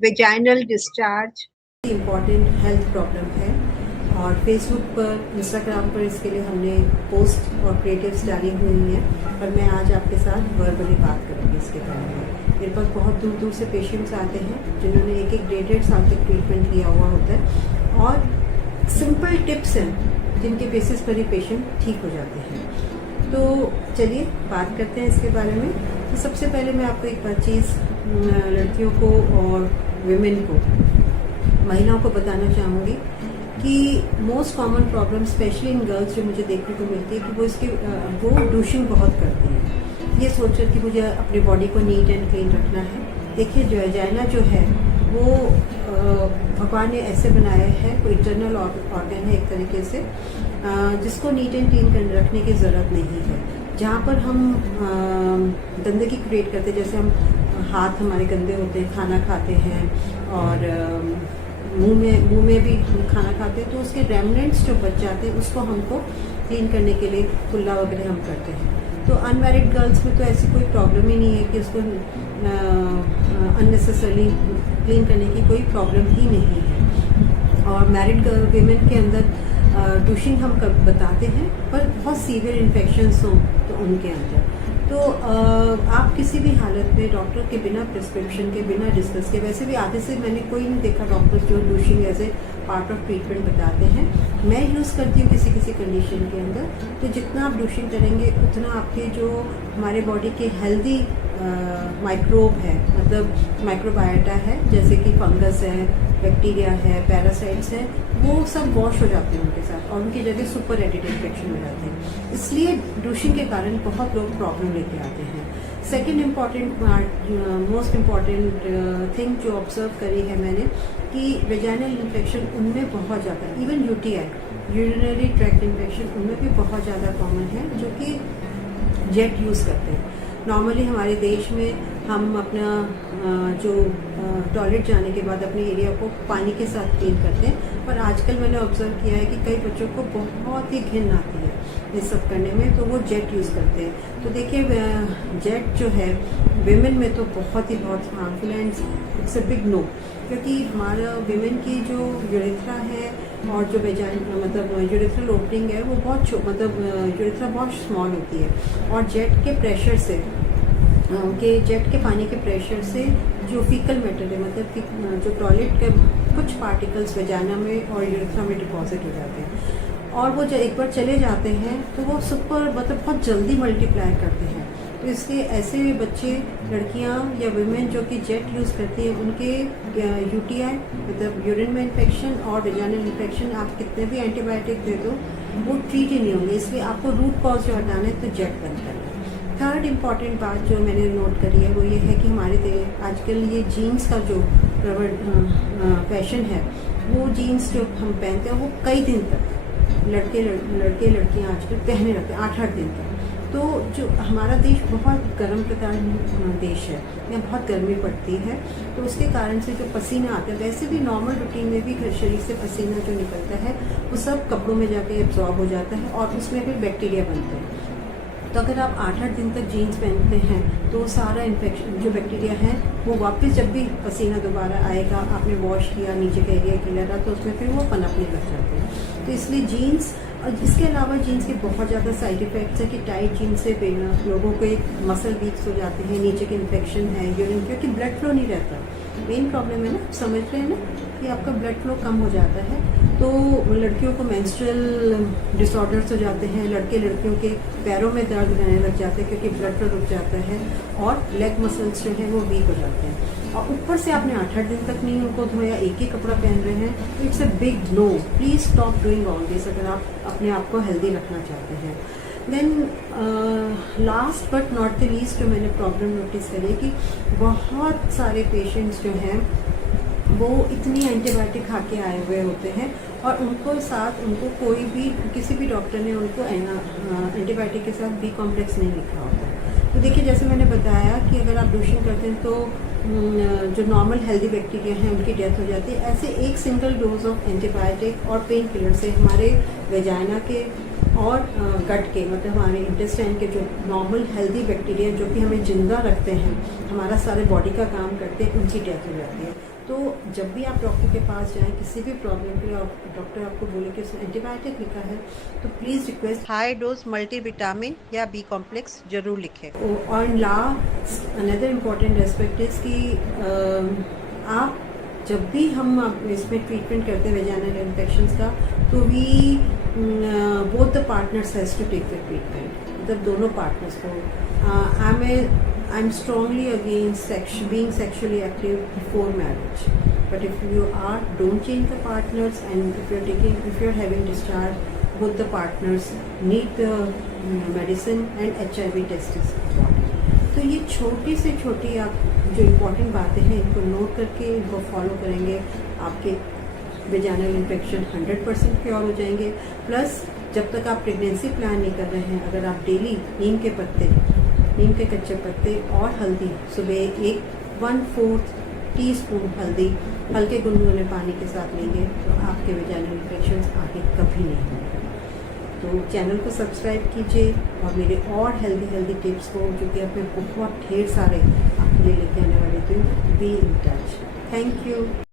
Vaginal discharge important health problem है और Facebook पर, इंस्टाग्राम पर इसके लिए हमने पोस्ट और क्रिएटिव्स डाली हुई हैं, पर मैं आज आपके साथ वर्बली बात करूँगी इसके बारे में। मेरे पास बहुत दूर दूर से पेशेंट्स आते हैं जिन्होंने एक एक 1.5 साल तक ट्रीटमेंट किया हुआ होता है और सिंपल टिप्स हैं जिनके बेसिस पर ही पेशेंट ठीक हो जाते हैं। तो चलिए बात करते हैं इसके बारे में। तो सबसे पहले मैं आपको एक बात चीज़ लड़कियों को और विमेन को, महिलाओं को बताना चाहूँगी कि most common problem specially in girls जो मुझे देखने को मिलती है कि वो डूशिंग बहुत करती है, ये सोचकर कि मुझे अपनी बॉडी को नीट एंड क्लीन रखना है। देखिए जो वेजाइना जो है वो भगवान ने ऐसे बनाया है, कोई इंटरनल ऑर्गन है एक तरीके से, जिसको नीट एंड क्लीन रखने की ज़रूरत नहीं है। जहाँ पर हम गंदगी क्रिएट करते हैं, जैसे हम हाथ हमारे गंदे होते हैं, खाना खाते हैं और मुंह में भी खाना खाते हैं, तो उसके रेमनेंट्स जो बच जाते हैं उसको हमको क्लीन करने के लिए कुल्ला वगैरह हम करते हैं। तो अनमैरिड गर्ल्स में तो ऐसी कोई प्रॉब्लम ही नहीं है कि उसको अननेसेसरली क्लीन करने की कोई प्रॉब्लम ही नहीं है। और मैरिड वीमेन के अंदर डूशिंग हम बताते हैं, पर बहुत सीवियर इन्फेक्शंस हों तो उनके अंदर तो आप किसी भी हालत में डॉक्टर के बिना प्रिस्क्रिप्शन के, बिना डिस्कस के, वैसे भी आधे से मैंने कोई नहीं देखा डॉक्टर्स जो douching as a part of treatment बताते हैं। मैं यूज़ करती हूँ किसी किसी कंडीशन के अंदर। तो जितना आप डूशिंग करेंगे उतना आपके जो हमारे बॉडी के हेल्दी माइक्रोब है, मतलब माइक्रोबायोटा है, जैसे कि फंगस है, बैक्टीरिया है, पैरासाइट्स हैं, वो सब वॉश हो जाते हैं उनके साथ और उनकी जगह सुपर एडिड इन्फेक्शन हो जाते हैं। इसलिए डूशिंग के कारण बहुत लोग प्रॉब्लम लेके आते हैं। Second important most important thing जो ऑब्जर्व करी है मैंने कि वेजाइनल इन्फेक्शन उनमें बहुत ज़्यादा, even UTI urinary tract infection उनमें भी बहुत ज़्यादा कॉमन है, जो कि जेट यूज़ करते हैं। नॉर्मली हमारे देश में हम अपना जो टॉयलेट जाने के बाद अपने एरिया को पानी के साथ क्लीन करते हैं, पर आजकल मैंने ऑब्जर्व किया है कि कई बच्चों को बहुत ही घिन आती है ये सब करने में, तो वो जेट यूज़ करते हैं। तो देखिए जेट जो है विमेन में तो बहुत हार्मफुल है, इट्स अ बिग नो, क्योंकि हमारा विमेन की जो यूरेथ्रा है और जो मतलब यूरेथ्रल ओपनिंग है वो बहुत यूरेथ्रा बहुत स्मॉल होती है और जेट के प्रेशर से जेट के पानी के प्रेशर से जो फीकल मैटर है, मतलब जो टॉयलेट के कुछ पार्टिकल्स वेजाइना में और यूरेथ्रा में डिपॉजिट हो जाते हैं और वो जब एक बार चले जाते हैं तो वो सुपर बहुत जल्दी मल्टीप्लाई करते हैं। तो इसलिए ऐसे बच्चे, लड़कियां या वुमेन जो कि जेट यूज़ करती हैं, उनके यूटीआई मतलब यूरिन में इन्फेक्शन और वेजाइनल इन्फेक्शन आप कितने भी एंटीबायोटिक दे दो वो ट्रीट ही नहीं होंगे। इसलिए आपको रूट कॉज जो हटाना है तो जेट बंद करना है। थर्ड इम्पॉर्टेंट बात जो मैंने नोट करी है वो ये है कि हमारे आजकल ये जीन्स का जो फैशन है, वो जीन्स जो हम पहनते हैं वो कई दिन तक लड़कियां आजकल पहने रहते हैं, 8-8 दिन तक। तो जो हमारा देश बहुत गर्म प्रधान देश है, यहाँ बहुत गर्मी पड़ती है, तो उसके कारण से जो पसीना आता है, वैसे भी नॉर्मल रूटीन में भी शरीर से पसीना जो निकलता है वो सब कपड़ों में जाके एब्जॉर्ब हो जाता है और उसमें फिर बैक्टीरिया बनते हैं। तो अगर आप 8-8 दिन तक जीन्स पहनते हैं तो सारा इन्फेक्शन जो बैक्टीरिया है वो वापस जब भी पसीना दोबारा आएगा, आपने वॉश किया, नीचे का एरिया क्लियर रहा, तो उसमें फिर वो पनपने लग जाते हैं। तो इसलिए जीन्स, और इसके अलावा जीन्स के बहुत ज़्यादा साइड इफ़ेक्ट्स हैं कि टाइट जीन्स से लोगों को एक मसल वीक्स हो जाते हैं, नीचे के इन्फेक्शन है, यूरिन, क्योंकि ब्लड फ्लो नहीं रहता। मेन प्रॉब्लम है ना, समझ रहे हैं ना कि आपका ब्लड फ्लो कम हो जाता है। तो लड़कियों को मेंस्ट्रुअल डिसऑर्डर्स हो जाते हैं, लड़कियों के पैरों में दर्द रहने लग जाते हैं क्योंकि ब्लड फ्लो रुक जाता है और लेग मसल्स जो हैं वो वीक हो जाते हैं। और ऊपर से आपने 8-8 दिन तक नहीं उनको धोया, एक ही कपड़ा पहन रहे हैं, तो it's a big no. Please stop doing all this अगर आप अपने आप को हेल्दी रखना चाहते हैं। Then last but not the least जो मैंने प्रॉब्लम नोटिस करी कि बहुत सारे पेशेंट्स जो हैं वो इतनी एंटीबायोटिक खा के आए हुए होते हैं और उनको कोई भी, किसी भी डॉक्टर ने उनको एंटीबायोटिक के साथ बी कॉम्प्लेक्स नहीं लिखा होता है। तो देखिए जैसे मैंने बताया कि अगर आप डूशिंग करते हैं तो जो नॉर्मल हेल्दी बैक्टीरिया हैं उनकी डेथ हो जाती है। ऐसे एक सिंगल डोज ऑफ एंटीबायोटिक और पेन किलर से हमारे वेजाइना के और गट के मतलब हमारे इंटेस्टाइन के जो नॉर्मल हेल्दी बैक्टीरिया जो कि हमें जिंदा रखते हैं, हमारा सारे बॉडी का काम करते हैं, उनकी डेथ हो जाती है। तो जब भी आप डॉक्टर के पास जाएं किसी भी प्रॉब्लम के लिए और डॉक्टर आपको बोले कि उसने एंटीबायोटिक लिखा है, तो please request high dose multivitamin या बी कॉम्प्लेक्स जरूर लिखें। और last another important aspect is कि आप जब भी हम इसमें ट्रीटमेंट करते हैं वेजाइनल इन्फेक्शंस का, तो we both the partners has to take the treatment, मतलब दोनों पार्टनर्स को। I'm strongly against being sexually active before marriage. But if you are, don't change the partners, and if you're having discharge, both the partners need the medicine and HIV test is important. तो ये छोटी से छोटी आप जो important बातें हैं इनको नोट करके इनको फॉलो करेंगे, आपके वेजाइनल इन्फेक्शन 100% क्योर हो जाएंगे। प्लस जब तक आप प्रेगनेंसी प्लान नहीं कर रहे हैं, अगर आप डेली नीम के कच्चे पत्ते और हल्दी सुबह 1/4 टीस्पून हल्दी हल्के गुनगुने पानी के साथ लेंगे, तो आपके वेजाइनल इन्फेक्शन आगे कभी नहीं होंगे। तो चैनल को सब्सक्राइब कीजिए और मेरे और हेल्दी टिप्स को, जो कि अपने बहुत ढेर सारे आपके लिए लेके आने वाले, तो be in touch. Thank you.